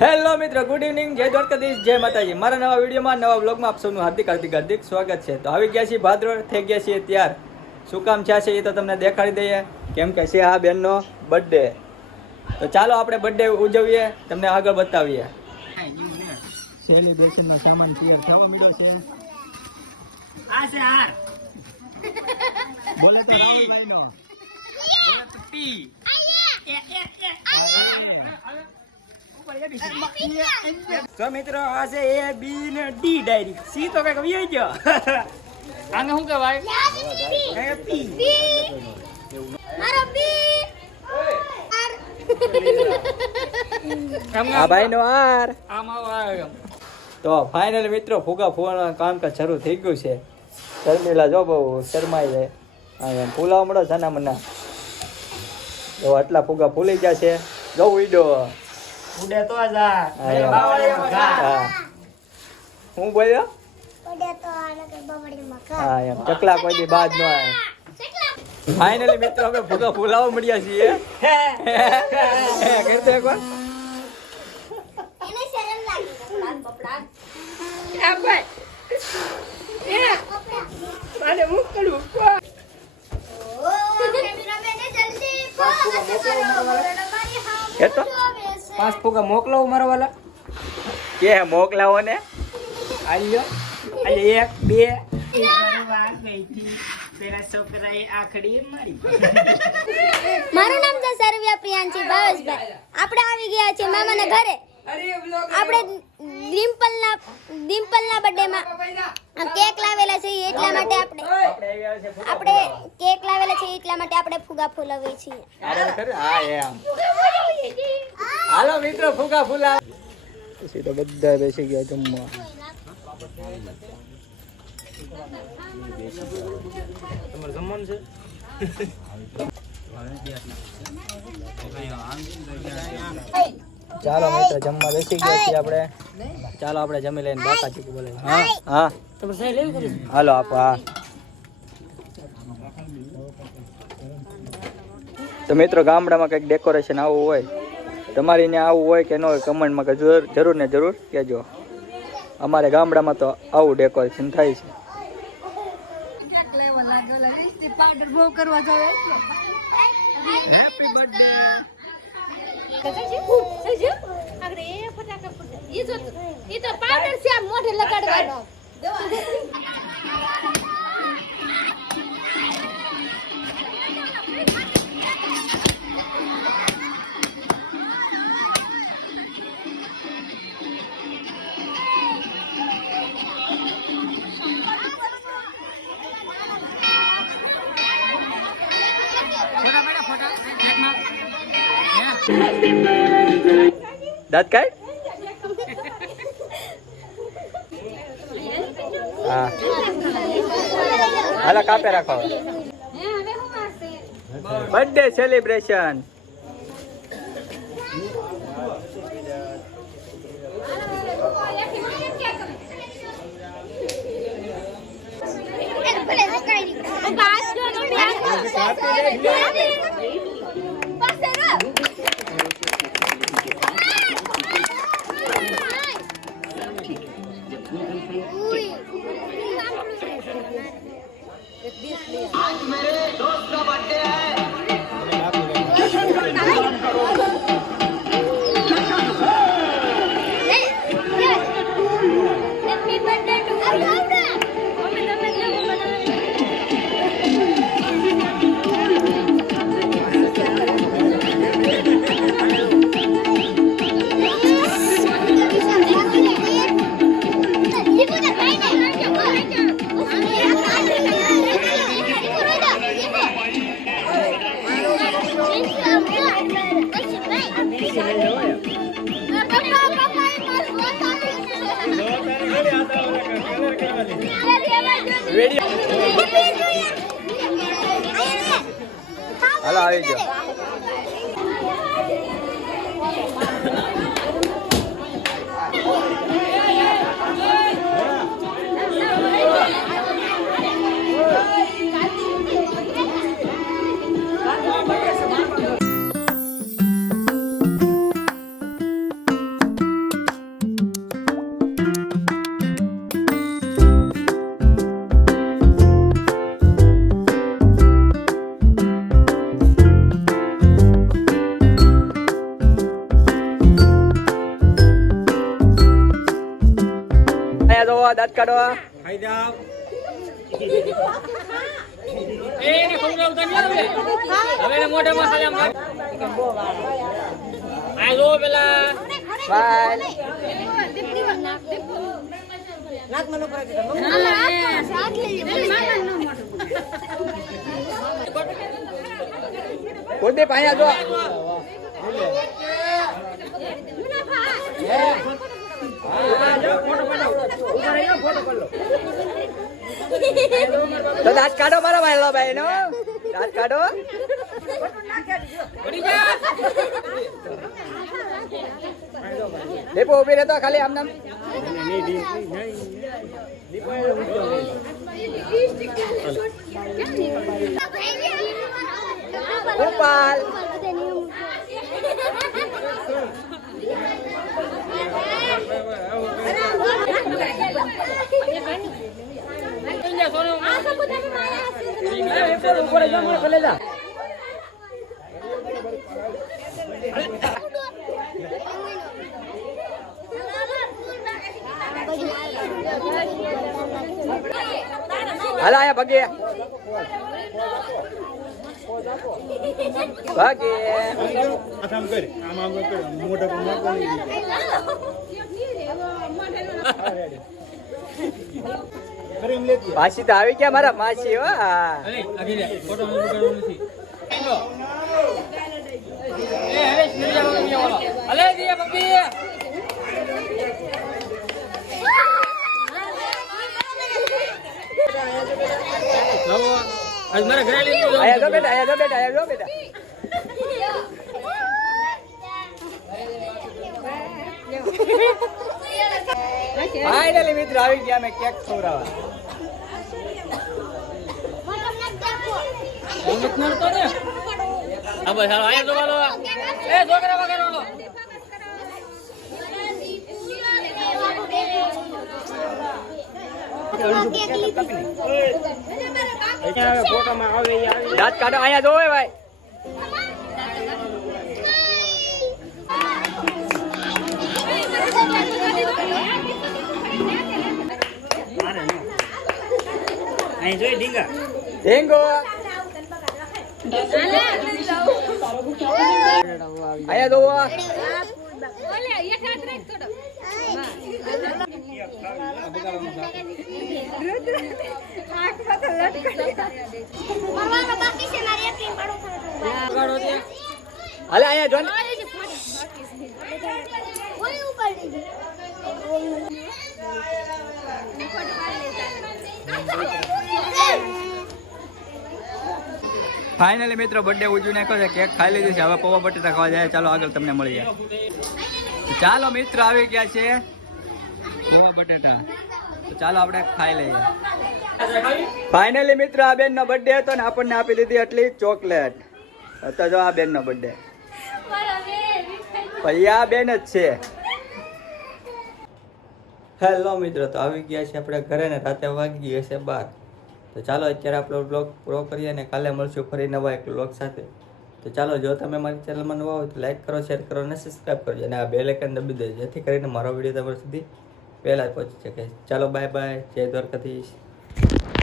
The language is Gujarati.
હેલો મિત્રો ગુડ ઇવનિંગ જય દ્વારકાધીશ જય માતાજી. મારા નવા વિડીયોમાં નવા બ્લોગમાં આપ સૌનું હાર્દિક હાર્દિક હાર્દિક સ્વાગત છે. તો આવી ગયા છીએ ભાદરોડ થઈ ગયા છીએ ત્યાર શું કામ છે છે એ તો તમને દેખાડી દઈએ. કેમ કે છે આ બેનનો બર્થડે તો ચાલો આપણે બર્થડે ઉજવીએ તમને આગળ બતાવીએ. સેલિબ્રેશનનો સામાન તૈયાર થવા મળ્યો છે. આ છે હાર. બોલે તો રાહુલભાઈનો. બોલો તો પી એ, એ, એ. તો મિત્રો આ છે એ બી ને ડી ડાયરી સી તો કંઈક વી ગયો. આને શું કહેવાય? પી? મારો બી આ ભાઈનો હાર આમાં તો ફાઇનલ મિત્રો ફુગા ફુવાનું કામકાજ શરૂ થઈ ગયું છે. શર્મિલા જો બહુ શરમાઈ જાય. એમ ફૂલાવા મળો જાના મના. જો આટલા ફુગા ફૂલી ગયા છે. જો ઉડો ઉડે તો જા હા, બોલ્યો? હા એમ. ચકલા કોઈ દી બાદ ન આવે. ફાઇનલી મિત્રો અમે ફુગા ફૂલાવા મળ્યા છીએ. કરતો એકવાર. પાંચ ફૂગા મોકલો મારા વાલા. કે મોકલાવો ને? આલ્યો. આલે એક બે. પેલા છોકરાએ આખડી મારી મારું નામ છે સરવ્યા પ્રિયાંશી ભાવેશભાઈ આપણે આવી ગયા છીએ મામાના ઘરે. આપણે ડિમ્પલના ડિમ્પલના બર્થડેમાં કેક લાવેલા છે એટલા માટે આપણે આપણે કેક લાવેલા છે એટલા માટે આપણે ફુગા ફૂલાવીએ છીએ. હાલો મિત્રો ફુગા ફૂલા પછી તો બધા બેસી ગયા જમવા. તમારે જમવાનું છે? ચાલો મિત્ર, જમવા બેસી ગયા છીએ આપણે. ચાલો આપણે જમી લઈને બાકા ચીકુ બોલે હા હા. હાલો, આપો, હા. તો મિત્રો, ગામડામાં કંઈક ડેકોરેશન આવું હોય, તમારી ત્યાં આવું હોય કે ન હોય, કમેન્ટમાં જરૂર જરૂર ને જરૂર કહેજો. અમારે ગામડામાં તો આવું ડેકોરેશન થાય છે. હેપી બર્થડે મોઢે લગાડવાનો. દાંત કાઢ હા હાલા કાપે રાખો બર્થડે સેલિબ્રેશન Happy હાલો આવી જાઓ દાંત કાઢો ખાઈ જાવ એને ખવડાવતા નહીં આવે. હવે એને મોઢામાં ખાલી આમ નાખ. આ જો પેલા સ્માઈલ કુલદીપ અહીંયા જો તો દાંત કાઢો મારા વાયલો ભાઈ નો દાંત કાઢો. દીપુ ઊભી રહેતો ખાલી આમ નામ. ગોપાલ પડી જા, સોનું. હાલો આયા ભગે ભગે આમ કર આમ આમ કર મોઢા પર નાખો કરીમ લેતી માસી તો આવી ગયા મારા માસી હો આગળ જા. બેટા જો જો બેટા. ફાઇનલી મિત્રો આવી ગયા અમે કેક ખવડાવવા. દાંત કાઢો અહીંયા જોવે ભાઈ. અહીં જોઈ. હાલે અહીંયા જો ને. ફાઇનલી મિત્રો બર્થડે ઉજવી નાખ્યો છે. કેક ખાઈ લીધી છે. હવે પૌવા બટેટા ખાવા જાય. ચાલો આગળ તમને મળી જાય. ચાલો મિત્રો, આવી ગયા છે પૌવા બટેટા. ચાલો આપણે ખાઈ લઈએ. ફાઇનલી મિત્રો, આ બેનનો બર્થડે હતો ને, આપણને આપી દીધી એટલી ચોકલેટ. તો જો આ બેનનો બર્થડે પછી આ બેન જ છે. હેલો મિત્રો, તો આવી ગયા છે આપણે ઘરે ને રાતે વાગી ગઈ છે બાર. તો ચાલો અત્યારે આપણો બ્લોગ પૂરો કરીએ અને કાલે મળશું ફરી નવા એક બ્લોગ સાથે. તો ચાલો, જો તમે મારી ચેનલમાં નવા હોય તો લાઇક કરો શેર કરો અને સબસ્ક્રાઈબ કરજો અને આ બે લેકન દબી દેજો, જેથી કરીને મારો વીડિયો તમારા સુધી પહેલાં પહોંચી શકે. ચાલો બાય બાય જય દ્વારકાધીશ.